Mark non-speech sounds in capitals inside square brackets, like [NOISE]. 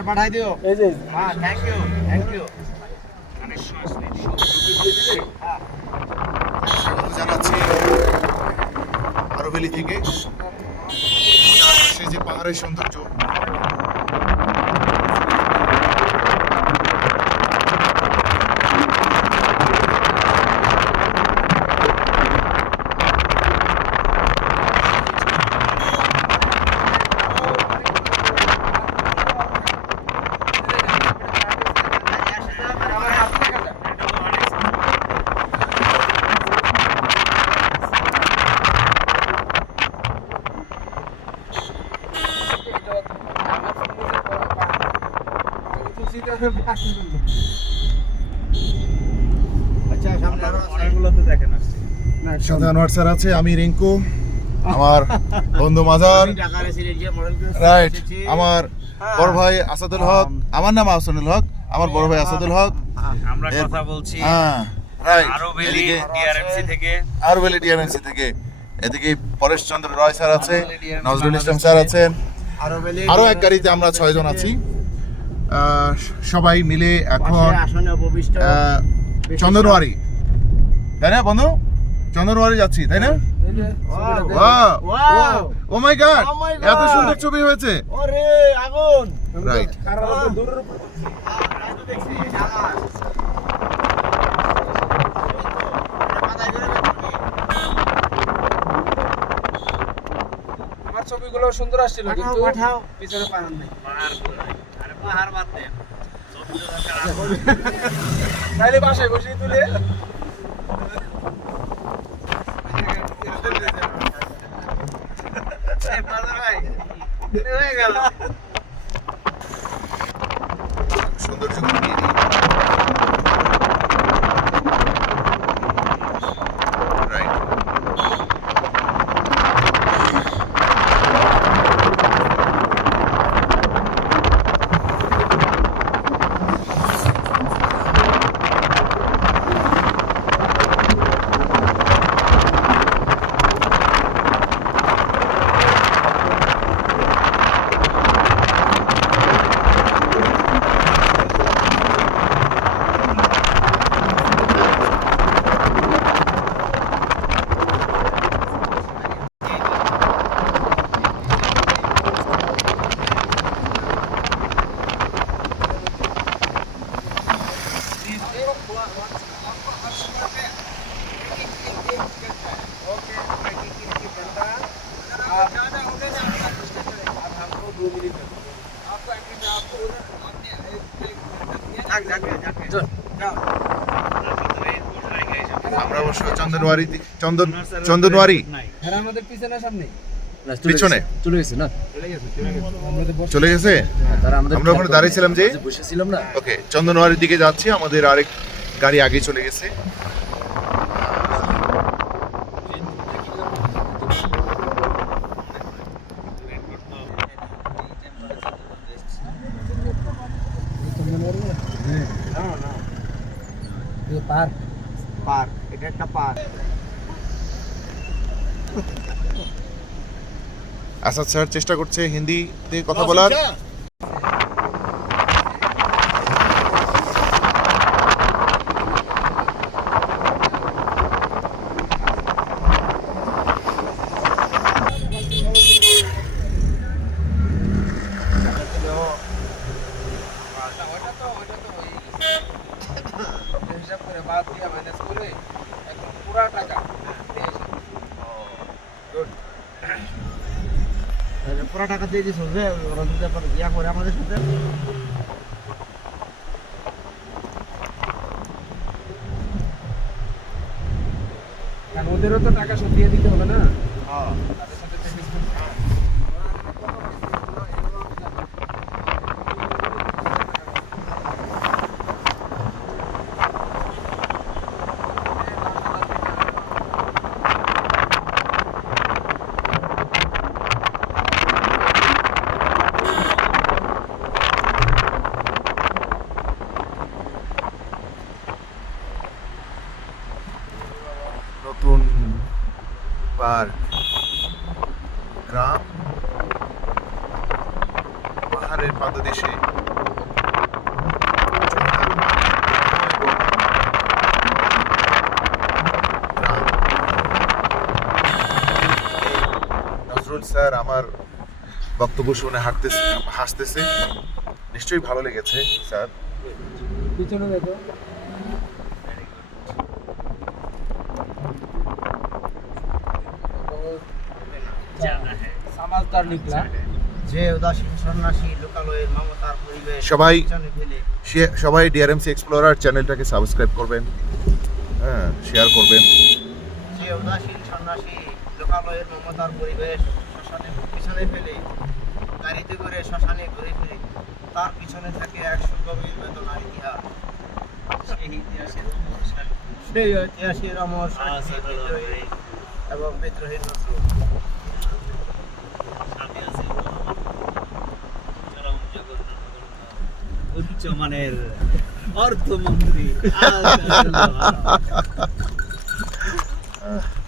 আর পাঠাই দিও। এই যে হ্যাঁ থ্যাংক ইউ থ্যাংক ইউ জানাচ্ছি আরবেলি থেকে যে পাহাড়ের সৌন্দর্য। সাথে আনোয়ার স্যার আছে। আমি রিঙ্কু আমার [LAUGHS] বন্ধু মাজার। আমি Dhaka residential model class right আমার বড় ভাই আসাদুল হক আমার নাম আহসানুল হক আমার বড় ভাই আসাদুল হক। আমরা কথা বলছি হ্যাঁ রাইট আরও ডিআরএমসি থেকে। আরবেলি থেকে। এদিকে পরেশ চন্দ্র রয় স্যার আছে নজরুল ইসলাম স্যার আছেন। আরও এক গাড়িতে আমরা ছয়জন আছি। সবাই মিলে এখন চন্দনওয়ারি তাই না বন্ধু? চন্দনওয়ারি যাচ্ছি তাই না? ও মাই গড এত সুন্দর ছবি হয়েছে। ওরে আগুন! রাইট ছবিগুলো সুন্দর আসছিল কিন্তু পিছনে নাই। বাদ দে তাইলে বাসায় বসে তুলে হয়ে গেল। সৌন্দর্য চন্দনওয়ারি চন্দন চন্দনওয়ারি? হ্যাঁ আমাদের পিছনে সামনে। পিছনে? চলে গেছে না? চলে গেছে তারা আমাদের আমরা ওখানে দাঁড়িয়েছিলাম যে বসেছিলাম না। ওকে চন্দনওয়ারির দিকে যাচ্ছি আমাদের আরেক গাড়ি আগে চলে গেছে। পার্ক। পার্ক। এটা একটা পার্ক। আসাদ স্যার চেষ্টা করছে হিন্দিতে কথা বলার হিসাব করে মাইনাস করে একদম পুরা টাকা। পুরা টাকা দিয়ে দিস যে ওরা যদি ইয়া করে আমাদের সাথে? ওদেরও তো টাকা সব দিয়ে দিতে হবে না? তাদের নতুন পার্ক, গ্রাম, পাহাড়ের পাদদেশে নজরুল স্যার আমার বক্তব্য শুনে হাঁটতেছে, হাসতেছে। নিশ্চয়ই ভালো লেগেছে, স্যার। পিছনে দেখো। সমাজদার নিকলা। যে উদাসীন সন্ন্যাসী লোকালয়ের মমতার পরিবেশ সবাই- সবাই ডিআরএমসি এক্সপ্লোরার চ্যানেলটাকে সাবস্ক্রাইব করবেন। হ্যাঁ শেয়ার করবেন। যে উদাসীন সন্ন্যাসী লোকালয়ের মমতার পরিবেশ শ্মশানে পিছনে ফেলে গাড়িতে করে শ্মশানে ঘুরে ফিরে তার পিছনে থাকে একশো গভীর বেদনার ইতিহাস। সেই ইতিহাসের সেই ঐতিহাসিক অমর এবং বিদ্রোহীর নজরুল। উচ্চমানের অর্থমন্ত্রী [LAUGHS]